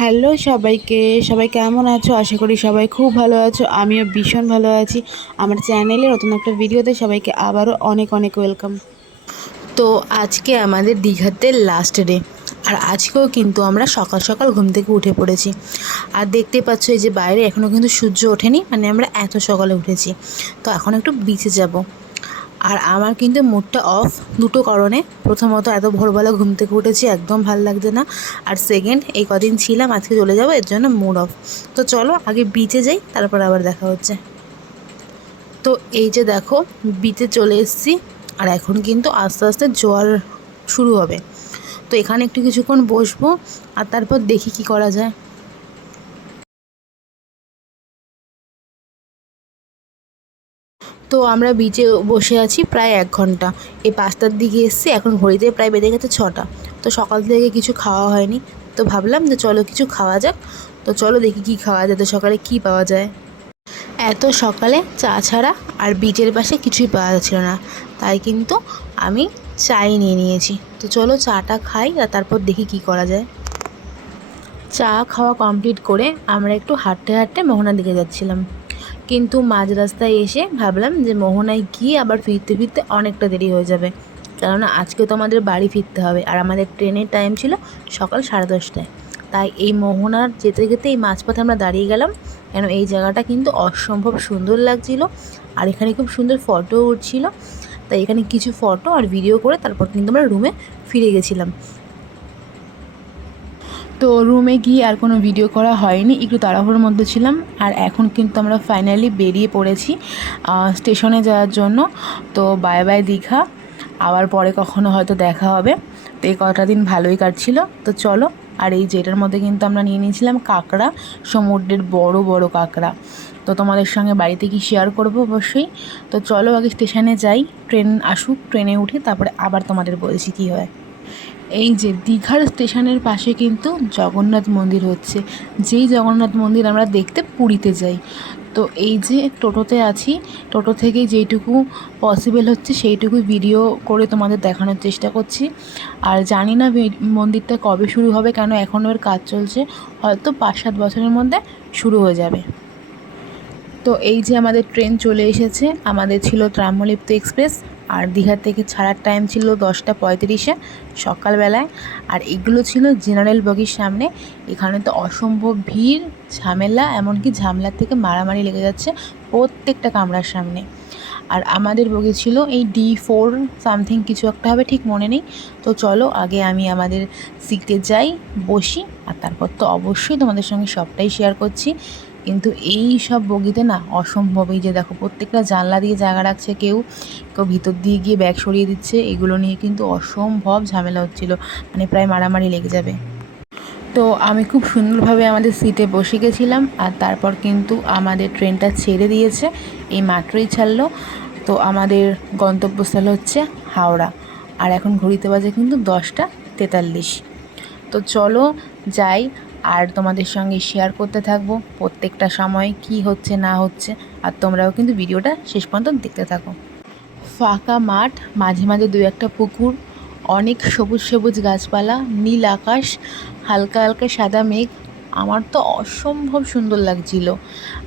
Hello সবাইকে, সবাই কেমন আছো? আশা করি সবাই খুব ভালো আছো। আমিও ভীষণ ভালো আছি। আমার চ্যানেলে নতুন একটা ভিডিওতে সবাইকে আবারও অনেক অনেক ওয়েলকাম। তো আজকে আমাদের দীঘাতে লাস্ট ডে, আর আজকেও কিন্তু আমরা সকাল সকাল ঘুম থেকে উঠে পড়েছি। আর দেখতে পাচ্ছ এই যে বাইরে এখনও কিন্তু সূর্য ওঠেনি, মানে আমরা এত সকালে উঠেছি। তো এখন একটু বিচে যাব। আর আমার কিন্তু মুডটা অফ দুটো কারণে। প্রথমত, এত ভোরবেলা ঘুম থেকে উঠেছি, একদম ভাল লাগছে না। আর সেকেন্ড, এই কদিন ছিলাম, আজকে চলে যাবো, এর জন্য মুড অফ। তো চলো আগে বিচে যাই, তারপর আবার দেখা হচ্ছে। তো এই যে দেখো, বিচে চলে এসেছি। আর এখন কিন্তু আস্তে আস্তে জোয়ার শুরু হবে। তো এখানে একটু কিছুক্ষণ বসবো, আর তারপর দেখি কি করা যায়। তো আমরা বিচে বসে আছি প্রায় 1 ঘন্টা। এই 5টার দিকে এসেছি, এখন ঘড়িতে প্রায় বেজে গেছে 6টা। তো সকাল থেকে কিছু খাওয়া হয়নি, তো ভাবলাম যে চলো কিছু খাওয়া যাক। তো চলো দেখি কি খাওয়া যায়, তো সকালে কি পাওয়া যায়। এত সকালে চা ছাড়া আর বিচের পাশে কিছুই পাওয়া যাচ্ছিল না, তাই কিন্তু আমি চাই নিয়ে নিয়েছি। তো চলো চাটা খাই, আর তারপর দেখি কি করা যায়। চা খাওয়া কমপ্লিট করে আমরা একটু হাঁটতে হাঁটতে মোহনার দিকে যাচ্ছিলাম। কিন্তু মাঝ রাস্তায় এসে ভাবলাম যে মোহনায় গিয়ে আবার ফিরতে ফিরতে অনেকটা দেরি হয়ে যাবে, কেননা আজকে তো আমাদের বাড়ি ফিরতে হবে, আর আমাদের ট্রেনের টাইম ছিল সকাল 10:30টায়। তাই এই মোহনার যেতে যেতে এই মাঝপথে আমরা দাঁড়িয়ে গেলাম, কেন এই জায়গাটা কিন্তু অসম্ভব সুন্দর লাগছিল। আর এখানে খুব সুন্দর ফটোও উঠছিল। তাই এখানে কিছু ফটো আর ভিডিও করে তারপর কিন্তু আমরা রুমে ফিরে গেছিলাম। তো রুমে গিয়ে আর কোনো ভিডিও করা হয়নি, একটু তাড়াহুড়োর মধ্যে ছিলাম। আর এখন কিন্তু আমরা ফাইনালি বেরিয়ে পড়েছি স্টেশনে যাওয়ার জন্য। তো বাই বাই দীঘা, আবার পরে কখনো হয়তো দেখা হবে। তো এই কটা দিন ভালোই কাটছিল। তো চলো, আর এই যেটার মধ্যে কিন্তু আমরা নিয়ে নিয়েছিলাম কাঁকড়া, সমুদ্রের বড় বড় কাঁকড়া। তো তোমাদের সঙ্গে বাড়িতে কি শেয়ার করব অবশ্যই। তো চলো আগে স্টেশনে যাই, ট্রেন আসুক, ট্রেনে উঠি, তারপরে আবার তোমাদের বলছি কী হয়। এই যে দীঘার স্টেশনের পাশে কিন্তু জগন্নাথ মন্দির হচ্ছে, যেই জগন্নাথ মন্দির আমরা দেখতে পুরীতে যাই। তো এই যে টোটোতে আছি, টোটো থেকে যেইটুকু পসিবল হচ্ছে সেইটুকু ভিডিও করে তোমাদের দেখানোর চেষ্টা করছি। আর জানি না মন্দিরটা কবে শুরু হবে, কেন এখনও এর কাজ চলছে। হয়তো 5-7 বছরের মধ্যে শুরু হয়ে যাবে। তো এই যে আমাদের ট্রেন চলে এসেছে, আমাদের ছিল ত্রাম্বলিপ্ত এক্সপ্রেস। আর দীঘা থেকে ছাড়ার টাইম ছিল 10টা 35-এ সকালবেলায়। আর এগুলো ছিল জেনারেল বগির সামনে। এখানে তো অসম্ভব ভিড়, ঝামেলা, এমনকি ঝামেলার থেকে মারামারি লেগে যাচ্ছে প্রত্যেকটা কামরার সামনে। আর আমাদের বগি ছিল এই D4 সামথিং কিছু একটা হবে, ঠিক মনে নেই। তো চলো আগে আমি আমাদের সিটে যাই, বসি, আর তারপর তো অবশ্যই তোমাদের সঙ্গে সবটাই শেয়ার করছি। কিন্তু এই সব বগিতে না অসম্ভব, এই যে দেখো প্রত্যেকটা জানলা দিয়ে জায়গা রাখছে কেউ, কেউ ভিতর দিয়ে গিয়ে ব্যাগ সরিয়ে দিচ্ছে, এগুলো নিয়ে কিন্তু অসম্ভব ঝামেলা হচ্ছিলো, মানে প্রায় মারামারি লেগে যাবে। তো আমি খুব সুন্দরভাবে আমাদের সিটে বসে গেছিলাম। আর তারপর কিন্তু আমাদের ট্রেনটা ছেড়ে দিয়েছে, এই মাত্রই ছাড়লো। তো আমাদের গন্তব্যস্থল হচ্ছে হাওড়া। আর এখন ঘড়িতে বাজে কিন্তু 10টা 43। তো চলো যাই, আর তোমাদের সঙ্গে শেয়ার করতে থাকবো প্রত্যেকটা সময় কি হচ্ছে না হচ্ছে। আর তোমরাও কিন্তু ভিডিওটা শেষ পর্যন্ত দেখতে থাকো। ফাঁকা মাঠ, মাঝে মাঝে 2-1টা পুকুর, অনেক সবুজ সবুজ গাছপালা, নীল আকাশ, হালকা হালকা সাদা মেঘ। আমার তো অসম্ভব সুন্দর লাগছিল।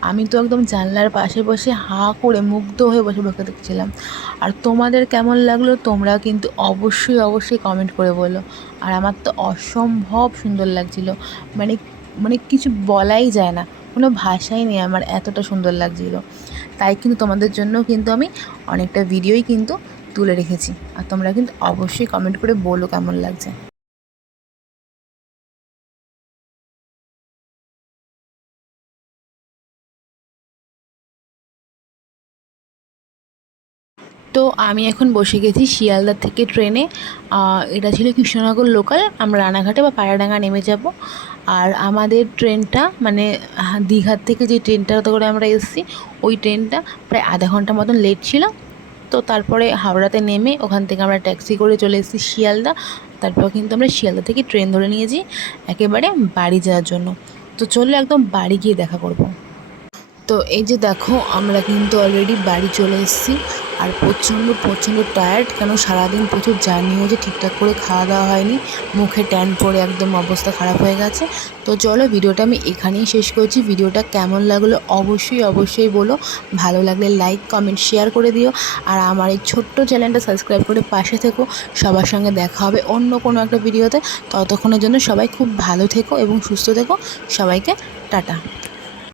আমি তো একদম জানলার পাশে বসে হাঁ করে মুগ্ধ হয়ে বসে বসে দেখছিলাম। আর তোমাদের কেমন লাগলো তোমরা কিন্তু অবশ্যই অবশ্যই কমেন্ট করে বলো। আর আমার তো অসম্ভব সুন্দর লাগছিল, মানে মানে কিছু বলাই যায় না, কোনো ভাষাই নেই আমার, এতটা সুন্দর লাগছিল। তাই কিন্তু তোমাদের জন্য কিন্তু আমি অনেকটা ভিডিওই কিন্তু তুলে রেখেছি। আর তোমরা কিন্তু অবশ্যই কমেন্ট করে বলো কেমন লাগছে। তো আমি এখন বসে গেছি শিয়ালদা থেকে ট্রেনে। এটা ছিল কৃষ্ণনগর লোকাল, আমরা রানাঘাটে বা পায়রাডাঙ্গা নেমে যাব। আর আমাদের ট্রেনটা মানে দীঘার থেকে যে ট্রেনটাতে করে আমরা এসেছি, ওই ট্রেনটা প্রায় আধা ঘন্টা মতন লেট ছিল। তো তারপরে হাওড়াতে নেমে ওখান থেকে আমরা ট্যাক্সি করে চলে এসেছি শিয়ালদা। তারপর কিন্তু আমরা শিয়ালদা থেকে ট্রেন ধরে নিয়েছি একেবারে বাড়ি যাওয়ার জন্য। তো চলো একদম বাড়ি গিয়ে দেখা করব। তো এই যে দেখো, আমরা কিন্তু অলরেডি বাড়ি চলে এসেছি। আর প্রচণ্ড প্রচণ্ড টায়ার্ড, কেন সারাদিন প্রচুর জার্নি হয়েছে, ঠিকঠাক করে খাওয়া দাওয়া হয়নি, মুখে ট্যান পড়ে একদম অবস্থা খারাপ হয়ে গেছে। তো চলো ভিডিওটা আমি এখানেই শেষ করছি। ভিডিওটা কেমন লাগলো অবশ্যই বলো, ভালো লাগলে লাইক কমেন্ট শেয়ার করে দিও, আর আমার এই ছোট্ট চ্যানেলটা সাবস্ক্রাইব করে পাশে থেকো। সবার সঙ্গে দেখা হবে অন্য কোনো একটা ভিডিওতে। ততক্ষণের জন্য সবাই খুব ভালো থেকো এবং সুস্থ থেকো। সবাইকে টাটা।